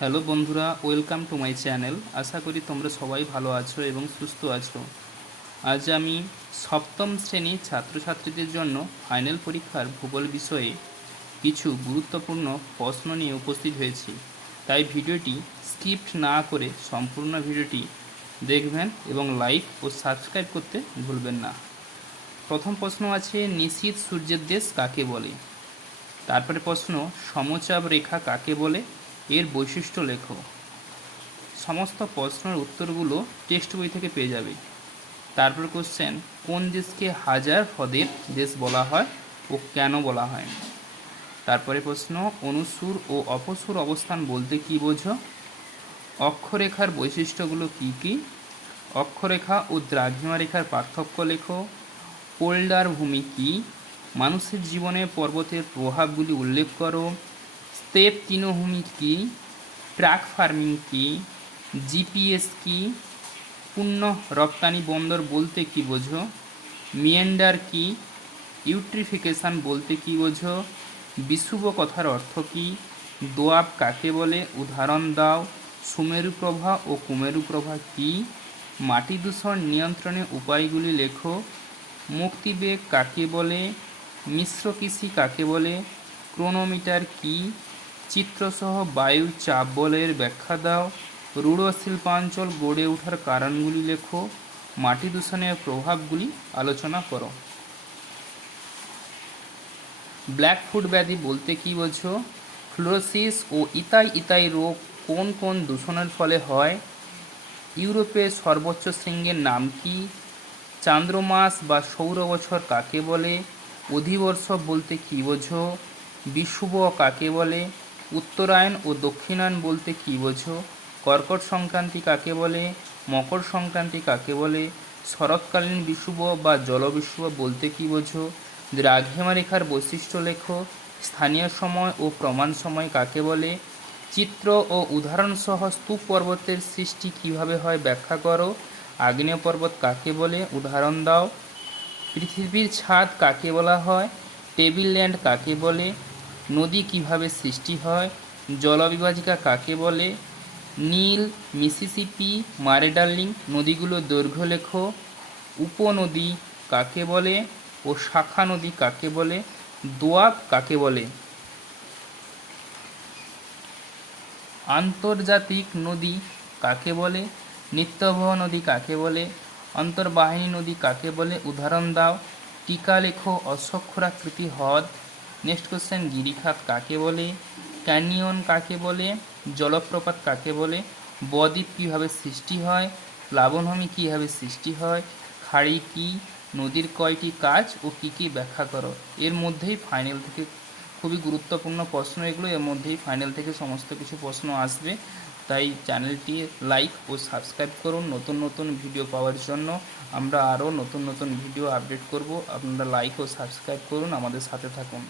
Hello বন্ধুরা, welcome to my channel. আশা করি তোমরা সবাই ভালো আছো এবং সুস্থ আছো। আজ আমি সপ্তম শ্রেণি ছাত্রছাত্রীদের জন্য ফাইনাল পরীক্ষার ভূগোল বিষয়ে কিছু গুরুত্বপূর্ণ প্রশ্ন নিয়ে উপস্থিত হয়েছি। তাই ভিডিওটি স্কিপ্ট না করে সম্পূর্ণ ভিডিওটি দেখবেন এবং লাইক ও সাবস্ক্রাইব করতে ভুলবেন না। প্রথম প্রশ্ন আছে নিশীত সূর্যের দেশ কাকে বলে? তারপরে প্রশ্ন, সমচাপ রেখা কাকে বলে? এর বৈশিষ্ট্য লেখো। সমস্ত প্রশ্নের উত্তরগুলো টেক্সট বই থেকে পেয়ে যাবে। তারপর কোশ্চেন কোন দেশকে হাজার হ্রদের দেশ বলা হয় ও কেন বলা হয়? তারপরে প্রশ্ন, অনুসুর ও অপসুর অবস্থান বলতে কী বোঝো? অক্ষরেখার বৈশিষ্ট্যগুলো কী কী? অক্ষরেখা ও দ্রাঘিমা রেখার পার্থক্য লেখো। পোল্ডার ভূমি কী? মানুষের জীবনে পর্বতের প্রভাবগুলি উল্লেখ করো। স্টেপ তৃণভূমি কি? ট্রাক ফার্মিং কী? জিপিএস কি? পূর্ণ রপ্তানি বন্দর বলতে কী বোঝো? মিয়েন্ডার কী? ইউট্রিফিকেশন বলতে কী বোঝো? বিশুভ কথার অর্থ কী? দোয়াব কাকে বলে? উদাহরণ দাও। সুমেরু প্রভা ও কুমেরু প্রভা কী? মাটি দূষণ নিয়ন্ত্রণে উপায়গুলি লেখো। মুক্তিবেগ কাকে বলে? মিশ্র কৃষি কাকে বলে? ক্রোনোমিটার কী? চিত্রসহ বায়ুর চাপ বলের ব্যাখ্যা দাও। রূঢ় শিল্পাঞ্চল গড়ে ওঠার কারণগুলি লেখো। মাটি দূষণের প্রভাবগুলি আলোচনা করো। ব্ল্যাক ফুট ব্যাধি বলতে কী বোঝো? ফ্লোরোসিস ও ইতাই ইতাই রোগ কোন কোন দূষণের ফলে হয়? ইউরোপের সর্বোচ্চ শৃঙ্গের নাম কি? চান্দ্রমাস বা সৌর বছর কাকে বলে? অধিবর্ষ বলতে কী বোঝো? বিষুব কাকে বলে? উত্তরায়ণ ও দক্ষিণায়ন বলতে কী বোঝো? কর্কট সংক্রান্তি কাকে বলে? মকর সংক্রান্তি কাকে বলে? শরৎকালীন বিষুব বা জলবিষুব বলতে কী বোঝো? দ্রাঘিমা রেখার বৈশিষ্ট্য লেখো। স্থানীয় সময় ও প্রমাণ সময় কাকে বলে? চিত্র ও উদাহরণসহ স্তূপ পর্বতের সৃষ্টি কীভাবে হয় ব্যাখ্যা করো। আগ্নেয় পর্বত কাকে বলে? উদাহরণ দাও। পৃথিবীর ছাদ কাকে বলা হয়? টেবিল ল্যান্ড কাকে বলে? নদী কীভাবে সৃষ্টি হয়, জলবিভাজিকা কাকে বলে, নীল, মিসিসিপি মারেডার্লিং নদীগুলোর দৈর্ঘ্য লেখো, উপনদী কাকে বলে ও শাখা নদী কাকে বলে, দোয়াব কাকে বলে। আন্তর্জাতিক নদী কাকে বলে, নিত্যবহ নদী কাকে বলে, অন্তর্বাহিনী নদী কাকে বলে, উদাহরণ দাও, টিকা লেখো, অশ্বক্ষরাকৃতি হ্রদ। নেক্সট কোশ্চেন গিরিখাত কাকে বলে? ক্যানিয়ন কাকে বলে? জলপ্রপাত কাকে বলে? বদ্বীপ কীভাবে সৃষ্টি হয়? প্লাবনভূমি কীভাবে সৃষ্টি হয়? খাড়ি কী? নদীর কয়টি কাজ? ও কী কী ব্যাখ্যা করো? এর মধ্যেই ফাইনাল থেকে খুবই গুরুত্বপূর্ণ প্রশ্ন এগুলো। এর মধ্যেই ফাইনাল থেকে সমস্ত কিছু প্রশ্ন আসবে। তাই চ্যানেলটি লাইক ও সাবস্ক্রাইব করুন। নতুন নতুন ভিডিও পাওয়ার জন্য আমরা আরও নতুন নতুন ভিডিও আপডেট করব। আপনারা লাইক ও সাবস্ক্রাইব করুন। আমাদের সাথে থাকুন।